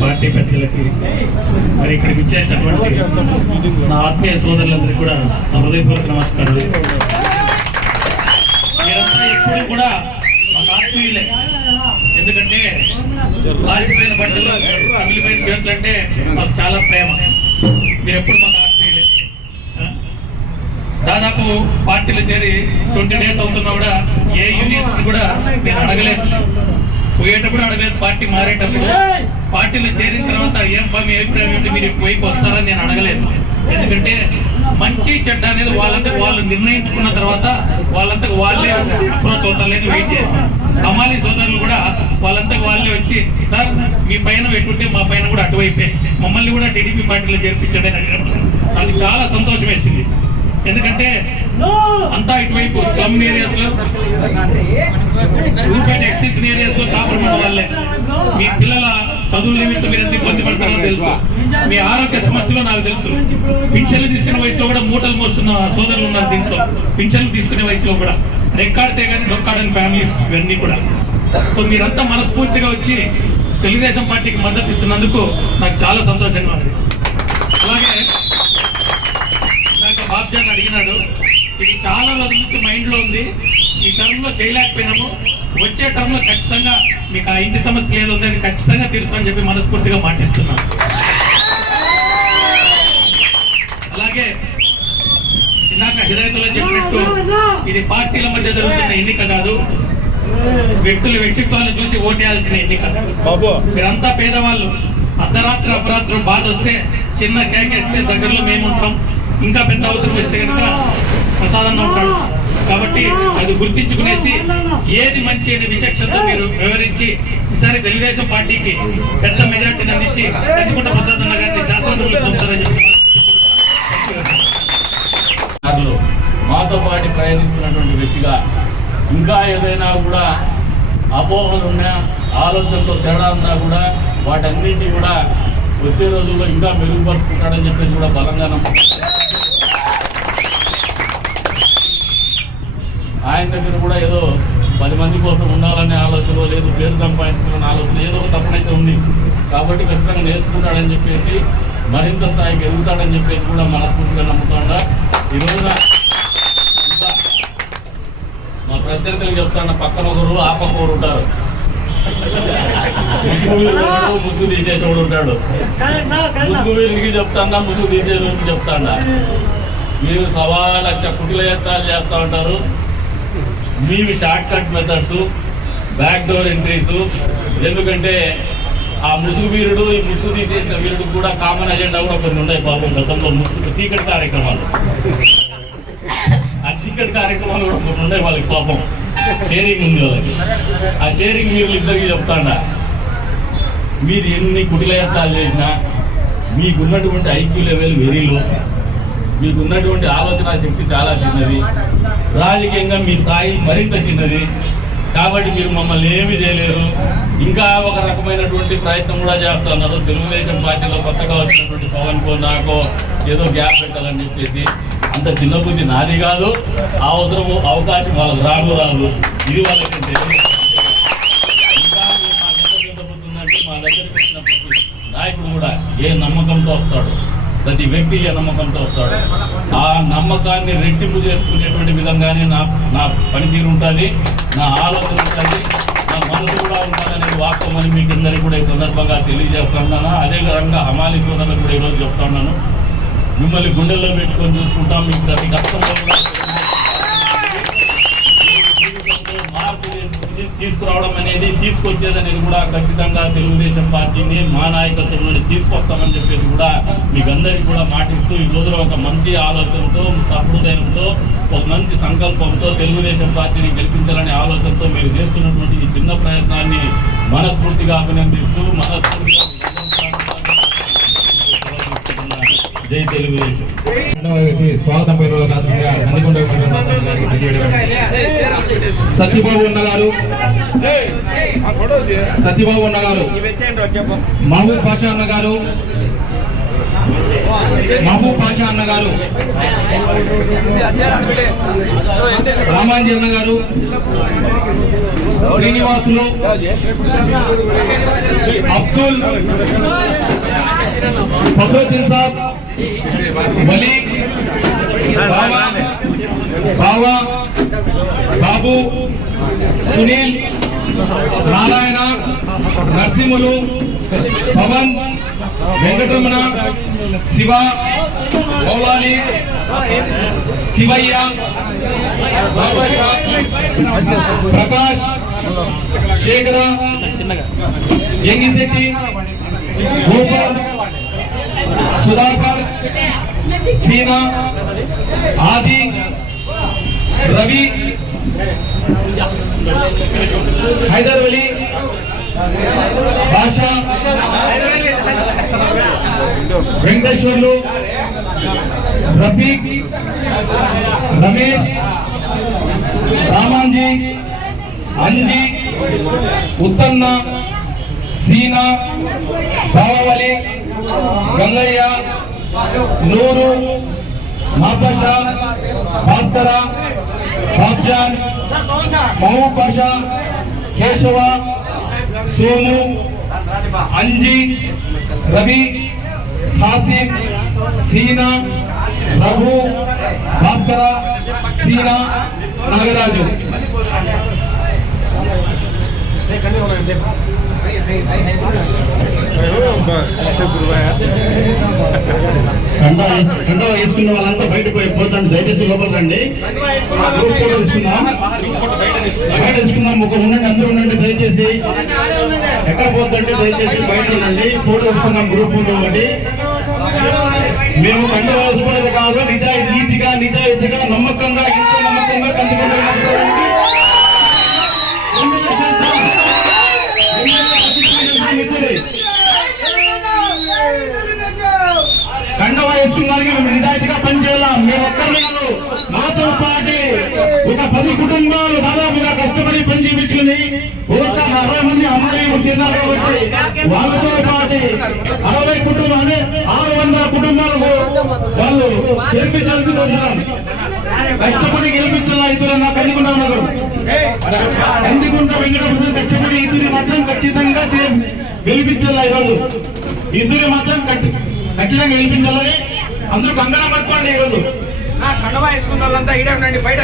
Party పెద్దలకి, మరి ఇక్కడికి ఇచ్చేసినటువంటి నా ఆత్మీయ సోదరులందరికీ కూడా నా హృదయపూర్వక నమస్కారాలు. మీరంతా ఎప్పుడు కూడా మాకు ఆత్మీయులే. ఎందుకంటే ఆసిపోయిన బట్టలు, తగిలిపోయిన చేతులు అంటే మాకు చాలా ప్రేమ. మీరు ఎప్పుడు మాకు ఆత్మీయులే. దాదాపు పార్టీలో చేరి 20 days అవుతున్నా కూడా ఏ యూనియన్స్ కూడా నేను అడగలేదు, పోయేటప్పుడు అడగలేదు. పార్టీ మారేటప్పుడు, పార్టీలో చేరిన తర్వాత ఏం మీ అభిప్రాయం ఏంటి, మీరు వైపు వస్తారని నేను అడగలేదు. ఎందుకంటే మంచి చెడ్డ అనేది వాళ్ళంతకు వాళ్ళు నిర్ణయించుకున్న తర్వాత వాళ్ళంతకు వాళ్ళే అప్రోచ్ అవుతారని వెయిట్ చేస్తాను. హమాలి సోదరులు కూడా వాళ్ళంతకు వాళ్ళే వచ్చి, సార్ మీ పైన పెట్టుంటే మా పైన కూడా అటువైపే, మమ్మల్ని కూడా టీడీపీ పార్టీలో చేర్పించండి అని అడిగినప్పుడు నాకు చాలా సంతోషం వేసింది. ఎందుకంటే అంతా ఇటువైపు స్లమ్ ఏరియాస్ లో, రూపేట ఎక్స్టెన్షన్ ఏరియాస్ లో కాపాడుకోవడం వల్లే మీ పిల్లల చదువుల నిమిత్తం మీరు ఎంత ఇబ్బంది పడతారో తెలుసు. మీ ఆరోగ్య సమస్యలు నాకు తెలుసు. పింఛన్లు తీసుకునే వయసులో కూడా మూటలు మోస్తున్న సోదరులు ఉన్నారు దీంట్లో. పింఛన్లు తీసుకునే వయసులో కూడా రెక్కాడితే కానీ దొక్కాడని ఫ్యామిలీస్ ఇవన్నీ కూడా. సో మీరంతా మనస్ఫూర్తిగా వచ్చి తెలుగుదేశం పార్టీకి మద్దతు ఇస్తున్నందుకు నాకు చాలా సంతోషంగా ఉంది. అలాగే నాకు బాబ్జాన్ అడిగినాడు, ఇది చాలా రోజుల నుంచి మైండ్లో ఉంది. ఈ టర్మ్లో చేయలేకపోయినాము, వచ్చే టర్మ్లో ఖచ్చితంగా మీకు ఆ ఇంటి సమస్య ఏదో ఉంది, అది ఖచ్చితంగా తీరుస్తామని చెప్పి మనస్ఫూర్తిగా మాటిస్తున్నాను. అలాగే ఇందాక హిదాయతుల్లో చెప్పినట్టు ఇది పార్టీల మధ్య జరుగుతున్న ఎన్నిక కాదు, వ్యక్తుల వ్యక్తిత్వాలను చూసి ఓటేయాల్సిన ఎన్నిక. మీరంతా పేదవాళ్ళు. అర్ధరాత్రి అపరాత్రి బాధ వస్తే చిన్న కేకేస్తే దగ్గరలో మేము ఉంటాం. ఇంకా పెద్ద అవసరం వస్తే కనుక ప్రసాదం ఉంటాడు. కాబట్టి అది గుర్తించుకునేసి ఏది మంచి అని విచక్షణతో మీరు వివరించి ఈసారి తెలుగుదేశం పార్టీకి పెద్ద మెజార్టీని అందించి పెద్దకుంట ప్రసాద్ అన్న గారిని శాసనసభ్యులు పొందుతారని చెప్పి మాతో పాటు ప్రయాణిస్తున్నటువంటి వ్యక్తిగా ఇంకా ఏదైనా కూడా అపోహలు ఉన్నా, ఆలోచనలో తేడా ఉన్నా కూడా వాటన్నింటినీ కూడా వచ్చే రోజుల్లో ఇంకా మెరుగుపరుచుకుంటాడని చెప్పేసి కూడా బలంగా నమ్ముతాను. ఆయన దగ్గర కూడా ఏదో 10 మంది కోసం ఉండాలనే ఆలోచన లేదు, పేరు సంపాదించుకోవాలనే ఆలోచన ఏదో ఒక తప్పునైతే ఉంది. కాబట్టి ఖచ్చితంగా నేర్చుకుంటాడని చెప్పేసి, మరింత స్థాయికి ఎదుగుతాడని చెప్పేసి కూడా మనస్ఫూర్తిగా నమ్ముతాడా. ఈ రోజున మా ప్రత్యర్థులకు చెప్తాను, పక్కన ఒకరు ఆ పక్క ఒకరు ఉంటారు. ముసుగు తీసేసేవాడు ఉంటాడు. ముసుగు వీరికి చెప్తాడా, ముసుగు తీసేవాడికి చెప్తాడా. మీరు 1,00,000 కుటిల యత్నాలు చేస్తూ ఉంటారు. మీవి short cut methods, back door entries. ఎందుకంటే ఆ ముసుగు వీరుడు, ఈ ముసుగు తీసేసిన వీరుడు కూడా కామన్ అజెండా కూడా కొన్ని ఉన్నాయి. పాపం గతంలో ముసుగు చీకటి కార్యక్రమాలు, ఆ చీకటి కార్యక్రమాలు కూడా కొన్ని ఉన్నాయి వాళ్ళకి. పాపం షేరింగ్ ఉంది వాళ్ళకి. ఆ షేరింగ్ వీరులు ఇద్దరికి చెప్తాడా, మీరు ఎన్ని కుటిల యత్నాలు చేసినా మీకున్నటువంటి ఐక్యూ లెవెల్ వెరీ లో, మీకున్నటువంటి ఆలోచన శక్తి చాలా చిన్నది, రాజకీయంగా మీ స్థాయి మరింత చిన్నది. కాబట్టి మీరు మమ్మల్ని ఏమీ చేయలేరు. ఇంకా ఒక రకమైనటువంటి ప్రయత్నం కూడా చేస్తున్నారు. తెలుగుదేశం పార్టీలో కొత్తగా వచ్చినటువంటి పవన్ కో నాకో ఏదో గ్యాప్ పెట్టాలని చెప్పేసి. అంత చిన్న బుద్ధి నాది కాదు. ఆ అవకాశం వాళ్ళకి రాదు. ఇది వాళ్ళకి ఇంకా పెద్ద బుద్ధి ఉందంటే మా దగ్గరికి వచ్చిన ప్రతి నాయకుడు కూడా ఏ నమ్మకంతో వస్తాడు, ప్రతి వ్యక్తి ఏ నమ్మకంతో వస్తాడు. ఆ నమ్మకాన్ని రెట్టింపు చేసుకునేటువంటి విధంగానే నా పనితీరు ఉంటుంది, నా ఆలోచన ఉంటుంది, నా మనసు కూడా ఉంటుందనేది వాస్తవం అని మీకు అందరికీ కూడా ఈ సందర్భంగా తెలియజేస్తున్నాను. అదే విధంగా హమాలి సోదరులకు కూడా ఈరోజు చెప్తున్నాను, మిమ్మల్ని గుండెల్లో పెట్టుకొని చూసుకుంటాం. మీకు ప్రతి కష్టంలో కూడా మార్పు తీసుకురావడం అనేది, తీసుకొచ్చేది అనేది కూడా ఖచ్చితంగా తెలుగుదేశం పార్టీని మా నాయకత్వంలో తీసుకొస్తామని చెప్పేసి కూడా మీకు అందరికీ కూడా మాటిస్తూ, ఈ రోజున ఒక మంచి ఆలోచనతో, సహృదయంతో, ఒక మంచి సంకల్పంతో తెలుగుదేశం పార్టీని గెలిపించాలనే ఆలోచనతో మీరు చేస్తున్నటువంటి ఈ చిన్న ప్రయత్నాన్ని మనస్ఫూర్తిగా అభినందిస్తూ, మనస్ఫూర్తిగా జై తెలుగుదేశం. స్వాగతం సత్యబాబు అన్న గారు, మహబూబ్ బాషా అన్న గారు, మహబూబ్ పాషా అన్న గారు, రామాంజీ అన్న గారు, శ్రీనివాసులు, అబ్దుల్, ఫక్రుద్దీన్ సాబ్, వలీ, బావా, బాబు, సునీల్, నారాయణ, నరసింహులు, పవన్, వెంకటరమణ, శివ, మౌలాలి, శివయ్య, ప్రకాష్, శేఖర, యంగిశెట్టి, గోపాల్, సుధాకర్, సీనా, ఆది, రవి, హైదర్ అలీ, భాష, వెంకటేశ్వర్లు, రఫీక్, రమేష్, రామాంజీ, అంజీ, ఉత్తన్న, సీనా, బావలి, గంగయ్య, నూరు, మాపషా, భాస్కర, బాబ్జాన్, మహబూబ్ పాషా, కేశవ, సోము, అంజీ, రవి, హాసిన్, సీనా, రఘు, భాస్కర, సీనా, నాగరాజు. కండవ వేసుకున్న వాళ్ళంతా బయట పోతాను, దయచేసి లోపల రండి. గ్రూప్ ఫోటో తీసుకుందాం, బయట తీసుకుందాం. ఒక ఉండండి, అందరూ ఉండండి దయచేసి. ఎక్కడ పోతుంటే దయచేసి బయట ఉండండి. ఫోటో తీసుకుందాం, గ్రూప్ ఫోటో ఒకటి. మేము కండవ వేసుకునేది కాదు, నీతిగా నిజాయితీగా నమ్మకంగా ఇంట్లో నమ్మకంగా కందుకుంటే కండవ వేసుకున్నానికి మేము నిజాయితీగా పనిచేయాలా. మేము ఒక్కరిని కాదు, మాతో పాటు ఒక 10 కుటుంబాలు దాదాపుగా కష్టపడి పని చేయించుకుని ఒక 60 మంది అమ్మాయిలు తిన్నారు కాబట్టి వాళ్ళతో పాటు 60 కుటుంబాలు 600 కుటుంబాలకు వాళ్ళు గెలిపించాల్సి వచ్చినాం. కష్టపడి గెలిపించాలా ఇద్దరు నాకు కందికుంటా ఉన్నారు. కందికుంటా వెంకటేశ్వర కష్టపడి ఇద్దరు మాత్రం ఖచ్చితంగా గెలిపించాలా. ఈరోజు ఇద్దరు మాత్రం ఖచ్చితంగా గెలిపించాలని అందరూ కంగనా పట్టుకోండి. ఈరోజు కండవా వేసుకున్న వాళ్ళంతా ఈడే ఉండండి బయట.